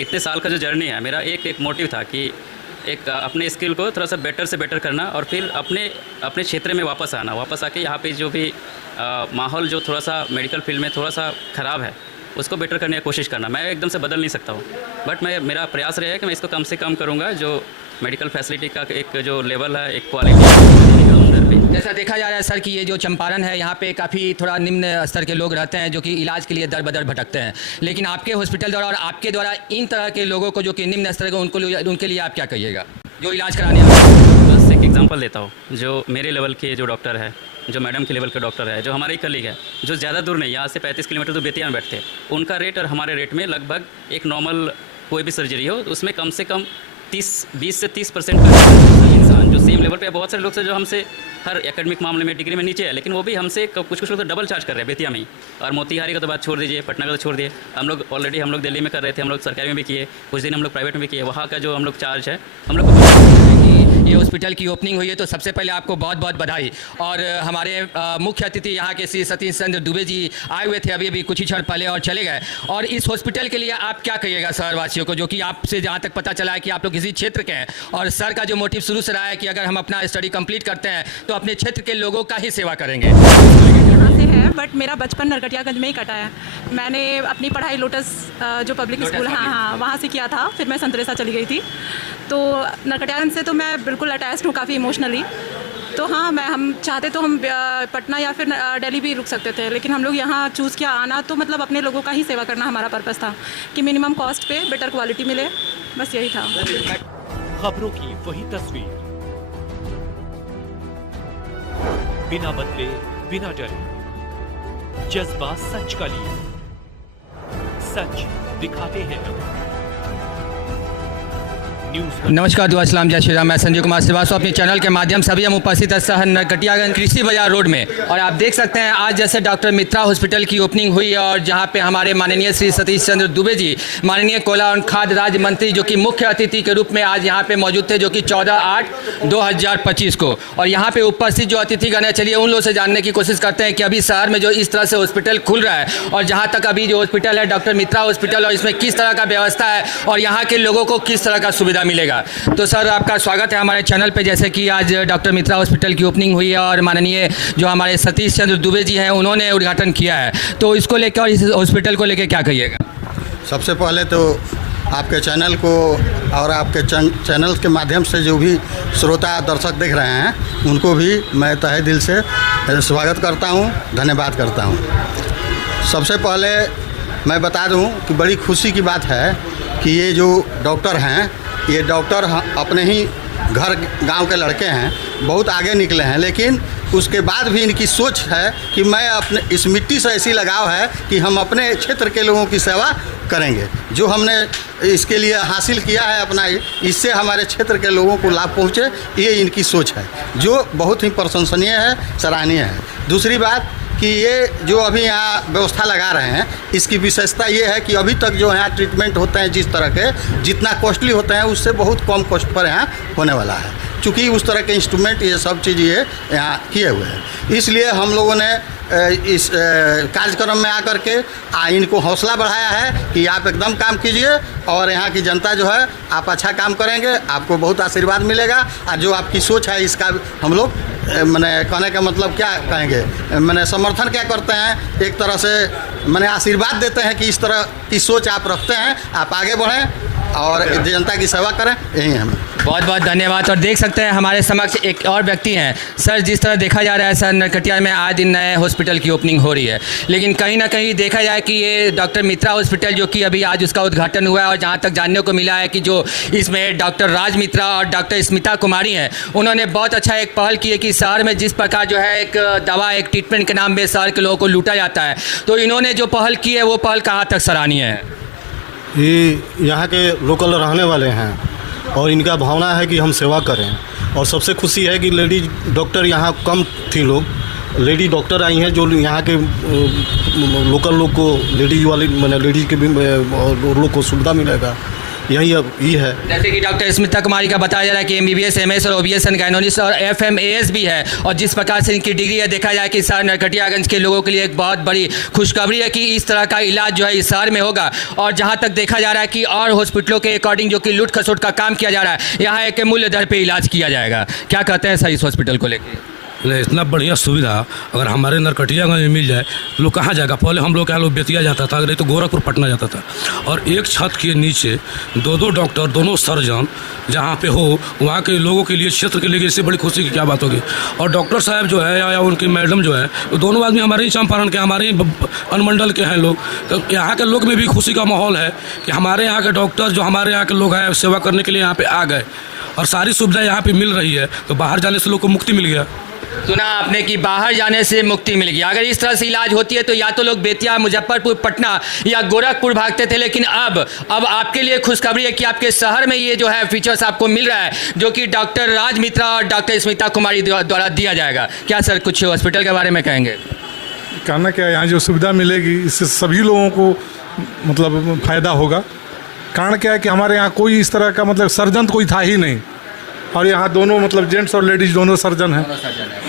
इतने साल का जो जर्नी है मेरा, एक मोटिव था कि एक अपने स्किल को थोड़ा सा बेटर से बेटर करना और फिर अपने क्षेत्र में वापस आना, वापस आके यहाँ पे जो भी माहौल जो थोड़ा सा मेडिकल फील्ड में थोड़ा सा ख़राब है उसको बेटर करने की कोशिश करना। मैं एकदम से बदल नहीं सकता हूँ, बट मेरा प्रयास रहेगा कि मैं इसको कम से कम करूँगा। जो मेडिकल फैसिलिटी का एक जो लेवल है, एक क्वालिटी जैसा देखा जा रहा है सर कि ये जो चंपारण है यहाँ पे काफ़ी थोड़ा निम्न स्तर के लोग रहते हैं जो कि इलाज के लिए दर बदर भटकते हैं, लेकिन आपके हॉस्पिटल द्वारा और आपके द्वारा इन तरह के लोगों को जो कि निम्न स्तर के उनके लिए आप क्या कहिएगा जो इलाज कराने बस एक एग्जांपल देता हूँ। जो मेरे लेवल के जो डॉक्टर है, जो मैडम के लेवल के डॉक्टर है, जो हमारे कलीग है, जो ज़्यादा दूर नहीं, यहाँ से 35 किलोमीटर तो बेतिया में बैठते हैं, उनका रेट और हमारे रेट में लगभग एक नॉर्मल कोई भी सर्जरी हो उसमें कम से कम 20 से 30% का इंसान जो सेम लेवल पे, बहुत सारे लोग से जो हमसे हर एकेडमिक मामले में डिग्री में नीचे है, लेकिन वो भी हमसे कुछ लोग तो डबल चार्ज कर रहे हैं बेतिया में ही। और मोतिहारी का तो बात छोड़ दीजिए, पटना का तो छोड़ दिए, हम लोग ऑलरेडी हम लोग दिल्ली में कर रहे थे, हम लोग सरकारी में भी किए, कुछ दिन हम लोग प्राइवेट में भी किए। वहाँ का जो हम लोग चार्ज है हम लोग को ये हॉस्पिटल की ओपनिंग हुई है, तो सबसे पहले आपको बहुत बहुत बधाई। और हमारे मुख्य अतिथि यहाँ के श्री सतीश चंद्र दुबे जी आए हुए थे अभी कुछ ही क्षण पहले और चले गए। और इस हॉस्पिटल के लिए आप क्या कहिएगा शहरवासियों को, जो कि आपसे जहाँ तक पता चला है कि आप लोग इसी क्षेत्र के हैं और सर का जो मोटिव शुरू से रहा है कि अगर हम अपना स्टडी कंप्लीट करते हैं तो अपने क्षेत्र के लोगों का ही सेवा करेंगे। यहाँ से है बट मेरा बचपन नरकटियागंज में ही कटा है। मैंने अपनी पढ़ाई लोटस जो पब्लिक स्कूल हाँ वहाँ से किया था, फिर मैं संतरेसा चली गई थी। तो नरकटियागंज से तो मैं बिल्कुल अटैच्ड हूँ काफ़ी इमोशनली। तो हाँ हम चाहते तो हम पटना या फिर दिल्ली भी रुक सकते थे, लेकिन हम लोग यहाँ चूज़ किया आना, तो मतलब अपने लोगों का ही सेवा करना हमारा पर्पस था कि मिनिमम कॉस्ट पे बेटर क्वालिटी मिले, बस यही था। खबरों की वही तस्वीर, बिना बदले बिना डरे, जज्बा सच का लिए, सच दिखाते हैं। नमस्कार, दुआ सलाम, जय श्री राम। मैं संजय कुमार श्रीवास्तव अपने चैनल के माध्यम से अभी हम उपस्थित है शहर नरकटियागंज कृषि बाजार रोड में। और आप देख सकते हैं आज जैसे डॉक्टर मित्रा हॉस्पिटल की ओपनिंग हुई है और जहां पे हमारे माननीय श्री सतीश चंद्र दुबे जी, माननीय कोयला और खाद्य राज्य मंत्री, जो कि मुख्य अतिथि के रूप में आज यहाँ पे मौजूद थे, जो कि 14/8/2025 को। और यहाँ पे उपस्थित जो अतिथिगण है, चलिए उन लोगों से जानने की कोशिश करते हैं कि अभी शहर में जो इस तरह से हॉस्पिटल खुल रहा है और जहाँ तक अभी जो हॉस्पिटल है डॉक्टर मित्रा हॉस्पिटल, और इसमें किस तरह का व्यवस्था है और यहाँ के लोगों को किस तरह का सुविधा मिलेगा। तो सर आपका स्वागत है हमारे चैनल पे। जैसे कि आज डॉक्टर मित्रा हॉस्पिटल की ओपनिंग हुई है और माननीय जो हमारे सतीश चंद्र दुबे जी हैं उन्होंने उद्घाटन किया है, तो इसको लेकर और इस हॉस्पिटल को लेकर क्या कहिएगा। सबसे पहले तो आपके चैनल को और आपके चैनल के माध्यम से जो भी श्रोता दर्शक देख रहे हैं उनको भी मैं तहे दिल से स्वागत करता हूं, धन्यवाद करता हूं। सबसे पहले मैं बता दूं कि बड़ी खुशी की बात है कि ये जो डॉक्टर हैं, ये डॉक्टर अपने ही घर गांव के लड़के हैं, बहुत आगे निकले हैं, लेकिन उसके बाद भी इनकी सोच है कि मैं अपने इस मिट्टी से ऐसी लगाव है कि हम अपने क्षेत्र के लोगों की सेवा करेंगे। जो हमने इसके लिए हासिल किया है अपना, इससे हमारे क्षेत्र के लोगों को लाभ पहुँचे, ये इनकी सोच है, जो बहुत ही प्रशंसनीय है, सराहनीय है। दूसरी बात कि ये जो अभी यहाँ व्यवस्था लगा रहे हैं, इसकी विशेषता ये है कि अभी तक जो यहाँ ट्रीटमेंट होते हैं जिस तरह के, जितना कॉस्टली होते हैं उससे बहुत कम कॉस्ट पर यहाँ होने वाला है, क्योंकि उस तरह के इंस्ट्रूमेंट ये सब चीज़ ये यहाँ किए हुए हैं। इसलिए हम लोगों ने इस कार्यक्रम में आकर के इनको हौसला बढ़ाया है कि आप एकदम काम कीजिए और यहाँ की जनता जो है आप अच्छा काम करेंगे, आपको बहुत आशीर्वाद मिलेगा। और जो आपकी सोच है इसका हम लोग मैंने कहने का मतलब क्या कहेंगे, मैंने समर्थन क्या करते हैं, एक तरह से मैंने आशीर्वाद देते हैं कि इस तरह की सोच आप रखते हैं, आप आगे बढ़ें और जनता की सेवा करें, यही हमें। बहुत बहुत धन्यवाद। और देख सकते हैं हमारे समक्ष एक और व्यक्ति हैं। सर, जिस तरह देखा जा रहा है सर, नरकटिया में आज दिन नए हॉस्पिटल की ओपनिंग हो रही है, लेकिन कहीं ना कहीं देखा जाए कि ये डॉक्टर मित्रा हॉस्पिटल जो कि अभी आज उसका उद्घाटन हुआ है, और जहाँ तक जानने को मिला है कि जो इसमें डॉक्टर राज मित्रा और डॉक्टर स्मिता कुमारी हैं, उन्होंने बहुत अच्छा एक पहल की है कि शहर में जिस प्रकार जो है एक दवा, एक ट्रीटमेंट के नाम पे शहर के लोगों को लूटा जाता है, तो इन्होंने जो पहल की है वो पहल कहाँ तक सराहनीय है। ये यहाँ के लोकल रहने वाले हैं और इनका भावना है कि हम सेवा करें, और सबसे खुशी है कि लेडी डॉक्टर यहाँ कम थी, लोग लेडी डॉक्टर आई हैं जो यहाँ के लोकल लोग को, लेडीज वाली मैंने लेडीज के भी और लोग को सुविधा मिलेगा। यही अब ये है। जैसे कि डॉक्टर स्मिता कुमारी का बताया जा रहा है कि MBBS MS और OBS एंड गायनोनिस्ट और FMAS भी है, और जिस प्रकार से इनकी डिग्री है देखा जाए कि शहर नरकटियागंज के लोगों के लिए एक बहुत बड़ी खुशखबरी है कि इस तरह का इलाज जो है इस शहर में होगा। और जहाँ तक देखा जा रहा है कि और हॉस्पिटलों के अकॉर्डिंग जो कि लूट खसोट का काम किया जा रहा है, यहाँ एक मूल्य दर पर इलाज किया जाएगा। क्या कहते हैं सर इस हॉस्पिटल को लेकर? इतना बढ़िया सुविधा अगर हमारे नरकटियागंज में मिल जाए तो लोग कहाँ जाएगा? पहले हम लोग के यहाँ लोग बेतिया जाता था, नहीं तो गोरखपुर पटना जाता था। और एक छत के नीचे दो डॉक्टर, दोनों सर्जन जहाँ पे हो वहाँ के लोगों के लिए, क्षेत्र के लिए इससे बड़ी खुशी की क्या बात होगी। और डॉक्टर साहब जो है या उनकी मैडम जो है, वो दोनों आदमी हमारे ही चंपारण के, हमारे ही अनुमंडल के हैं लोग। तो यहाँ के लोग में भी खुशी का माहौल है कि हमारे यहाँ के डॉक्टर जो हमारे यहाँ के लोग हैं सेवा करने के लिए यहाँ पर आ गए और सारी सुविधा यहाँ पर मिल रही है, तो बाहर जाने से लोग को मुक्ति मिल गया। सुना आपने कि बाहर जाने से मुक्ति मिल गई। अगर इस तरह से इलाज होती है तो या तो लोग बेतिया, मुजफ्फरपुर, पटना या गोरखपुर भागते थे, लेकिन अब आपके लिए खुशखबरी है कि आपके शहर में ये जो है फीचर्स आपको मिल रहा है, जो कि डॉक्टर राज मित्रा और डॉक्टर स्मिता कुमारी द्वारा दिया जाएगा। क्या सर कुछ हॉस्पिटल के बारे में कहेंगे? कहना क्या, यहाँ जो सुविधा मिलेगी इससे सभी लोगों को मतलब फ़ायदा होगा। कारण क्या है कि हमारे यहाँ कोई इस तरह का मतलब सर्जन कोई था ही नहीं, और यहाँ दोनों मतलब जेंट्स और लेडीज़ दोनों सर्जन हैं,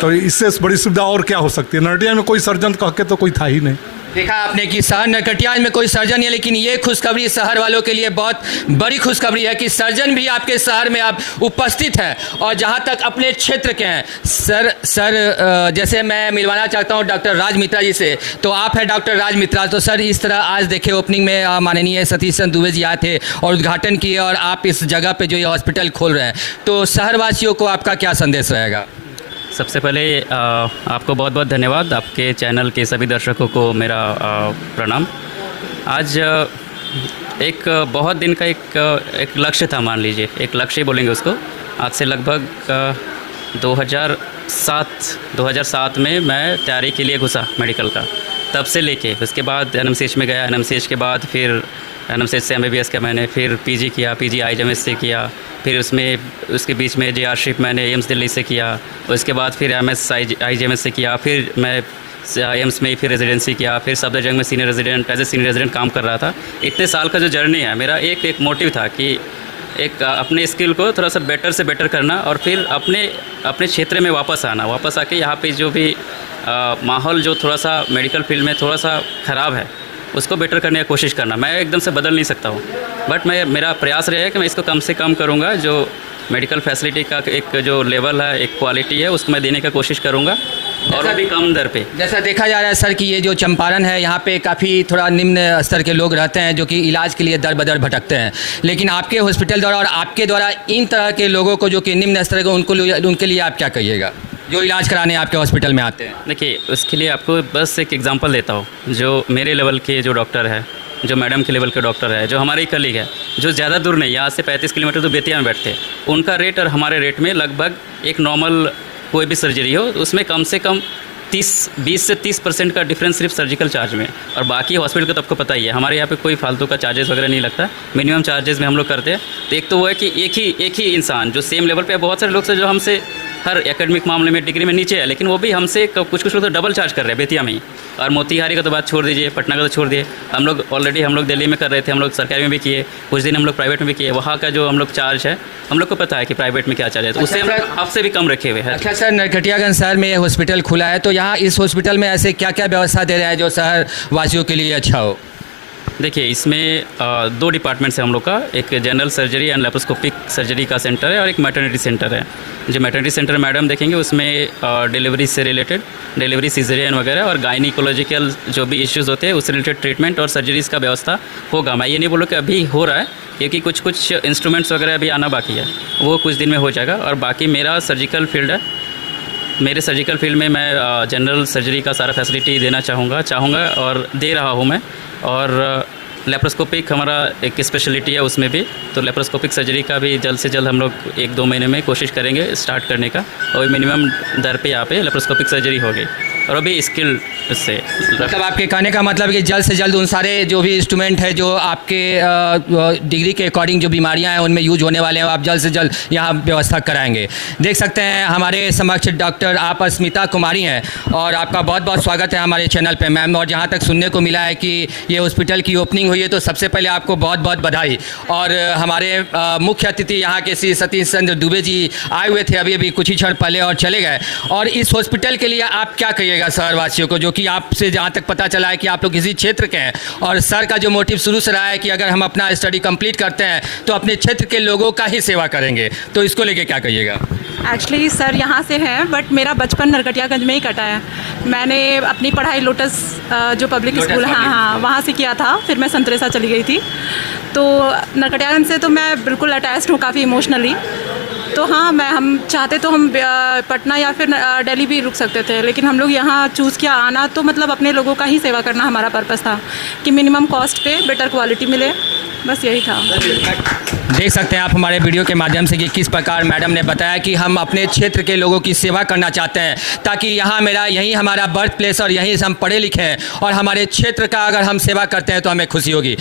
तो इससे बड़ी सुविधा और क्या हो सकती है। नरकटिया में कोई सर्जन कह के तो कोई था ही नहीं। देखा आपने कि शहर नरकटियागंज में कोई सर्जन नहीं है, लेकिन ये खुशखबरी शहर वालों के लिए बहुत बड़ी खुशखबरी है कि सर्जन भी आपके शहर में अब उपस्थित है। और जहाँ तक अपने क्षेत्र के हैं सर जैसे मैं मिलवाना चाहता हूँ डॉक्टर राज मित्रा जी से, तो आप हैं डॉक्टर राज मित्रा। तो सर इस तरह आज देखे ओपनिंग में माननीय सतीश चंद्र दुबे जी आए थे और उद्घाटन किए, और आप इस जगह पर जो ये हॉस्पिटल खोल रहे हैं, तो शहरवासियों को आपका क्या संदेश रहेगा? सबसे पहले आपको बहुत बहुत धन्यवाद, आपके चैनल के सभी दर्शकों को मेरा प्रणाम। आज एक बहुत दिन का एक लक्ष्य था, मान लीजिए एक लक्ष्य ही बोलेंगे उसको। आज से लगभग 2007 में मैं तैयारी के लिए घुसा मेडिकल का, तब से लेके उसके बाद NMCH में गया, NMCH के बाद फिर NMCH से MBBS का मैंने फिर PG किया, PG IGMS से किया, फिर उसके बीच में JRship मैंने एम्स दिल्ली से किया, उसके बाद फिर MS IGMS से किया, फिर मैं एम्स में फिर रेजिडेंसी किया, फिर सफदरजंग में senior resident as a senior resident काम कर रहा था। इतने साल का जो जर्नी है मेरा, एक मोटिव था कि एक अपने स्किल को थोड़ा सा बेटर से बेटर करना, और फिर अपने क्षेत्र में वापस आना, वापस आके यहाँ पे जो भी माहौल जो थोड़ा सा मेडिकल फील्ड में थोड़ा सा ख़राब है उसको बेटर करने की कोशिश करना। मैं एकदम से बदल नहीं सकता हूँ, बट मेरा प्रयास रहेगा कि मैं इसको कम से कम करूँगा। जो मेडिकल फैसिलिटी का एक जो लेवल है, एक क्वालिटी है, उसको मैं देने की कोशिश करूँगा, और वो भी कम दर पे। जैसा देखा जा रहा है सर कि ये जो चंपारण है, यहाँ पे काफ़ी थोड़ा निम्न स्तर के लोग रहते हैं जो कि इलाज के लिए दर बदर भटकते हैं, लेकिन आपके हॉस्पिटल द्वारा और आपके द्वारा इन तरह के लोगों को जो कि निम्न स्तर के उनके लिए आप क्या कहिएगा जो इलाज कराने आपके हॉस्पिटल में आते हैं? देखिए, उसके लिए आपको बस एक एग्जांपल देता हूँ। जो मेरे लेवल के जो डॉक्टर है, जो मैडम के लेवल के डॉक्टर है, जो हमारे ही कलीग है, जो ज़्यादा दूर नहीं, यहाँ से 35 किलोमीटर तो बेतिया में बैठते, उनका रेट और हमारे रेट में लगभग एक नॉर्मल कोई भी सर्जरी हो उसमें कम से कम 20 से 30% का डिफरेंस सिर्फ सर्जिकल चार्ज में। और बाकी हॉस्पिटल का तो आपको पता ही है, हमारे यहाँ पे कोई फालतू का चार्जेस वगैरह नहीं लगता, मिनिमम चार्जेस में हम लोग करते हैं। तो एक तो वो है कि एक ही इंसान जो सेम लेवल पे है, बहुत सारे लोग से जो हमसे हर एकेडमिक मामले में डिग्री में नीचे है, लेकिन वो भी हमसे कुछ लोग तो डबल चार्ज कर रहे हैं बेतिया में ही। और मोतीहारी का तो बात छोड़ दीजिए, पटना का तो छोड़ दिए, हम लोग दिल्ली में कर रहे थे, हम लोग सरकारी में भी किए, कुछ दिन हम लोग प्राइवेट में भी किए। वहाँ का जो हम लोग चार्ज है, हम लोग को पता है कि प्राइवेट में क्या चार्ज है, तो उससे हम आपसे भी कम रखे हुए हैं। अच्छा सर, नरकटियागंज शहर में ये हॉस्पिटल खुला है, तो यहाँ इस हॉस्पिटल में ऐसे क्या क्या व्यवस्था दे रहा है जो शहर वासियों के लिए अच्छा हो? देखिए, इसमें 2 डिपार्टमेंट्स है हम लोग का, एक general surgery and laparoscopic surgery का सेंटर है और एक मैटरनिटी सेंटर है। जो मैटरनिटी सेंटर मैडम देखेंगे उसमें डिलीवरी से रिलेटेड, डिलीवरी सीजरियन वगैरह और गायनिकोलॉजिकल जो भी इश्यूज़ होते हैं उससे रिलेटेड ट्रीटमेंट और सर्जरीज़ का व्यवस्था होगा। मैं ये नहीं बोलूँ कि अभी हो रहा है, क्योंकि कुछ इंस्ट्रूमेंट्स वगैरह अभी आना बाकी है, वो कुछ दिन में हो जाएगा। और बाकी मेरा सर्जिकल फील्ड है, मेरे सर्जिकल फील्ड में मैं जनरल सर्जरी का सारा फैसिलिटी देना चाहूँगा और दे रहा हूँ मैं। और लेप्रोस्कोपिक हमारा एक स्पेशलिटी है उसमें भी, तो लेप्रोस्कोपिक सर्जरी का भी जल्द से जल्द हम लोग 1-2 महीने में कोशिश करेंगे स्टार्ट करने का, और मिनिमम दर पे यहाँ पे लेप्रोस्कोपिक सर्जरी होगी। और वो भी स्किल्ड से। मतलब आपके कहने का मतलब कि जल्द से जल्द उन सारे जो भी इंस्ट्रूमेंट है जो आपके डिग्री के अकॉर्डिंग जो बीमारियां हैं उनमें यूज होने वाले हैं, आप जल्द से जल्द यहाँ व्यवस्था कराएंगे। देख सकते हैं हमारे समक्ष डॉक्टर आप अस्मिता कुमारी हैं और आपका बहुत बहुत स्वागत है हमारे चैनल पे मैम। और जहाँ तक सुनने को मिला है कि ये हॉस्पिटल की ओपनिंग हुई है, तो सबसे पहले आपको बहुत बहुत बधाई। और हमारे मुख्य अतिथि यहाँ के श्री सतीश चंद्र दुबे जी आए हुए थे अभी कुछ ही क्षण पहले और चले गए। और इस हॉस्पिटल के लिए आप क्या कहिएगा शहरवासियों को, जो कि आपसे जहाँ तक पता चला है कि आप लोग इसी क्षेत्र के हैं और सर का जो मोटिव शुरू से रहा है कि अगर हम अपना स्टडी कंप्लीट करते हैं तो अपने क्षेत्र के लोगों का ही सेवा करेंगे, तो इसको लेके क्या कहिएगा? एक्चुअली सर यहाँ से हैं बट मेरा बचपन नरकटियागंज में ही कटा है। मैंने अपनी पढ़ाई लोटस जो पब्लिक स्कूल, हाँ वहाँ से किया था। फिर मैं संतरेसा चली गई थी। तो नरकटियागंज से तो मैं बिल्कुल अटैच्ड हूँ काफ़ी इमोशनली। तो हाँ, हम चाहते तो हम पटना या फिर दिल्ली भी रुक सकते थे, लेकिन हम लोग यहाँ चूज़ किया आना। तो मतलब अपने लोगों का ही सेवा करना हमारा पर्पस था कि मिनिमम कॉस्ट पे बेटर क्वालिटी मिले, बस यही था। देख सकते हैं आप हमारे वीडियो के माध्यम से कि किस प्रकार मैडम ने बताया कि हम अपने क्षेत्र के लोगों की सेवा करना चाहते हैं, ताकि यहाँ यही हमारा बर्थ प्लेस और यहीं से हम पढ़े लिखे हैं और हमारे क्षेत्र का अगर हम सेवा करते हैं तो हमें खुशी होगी।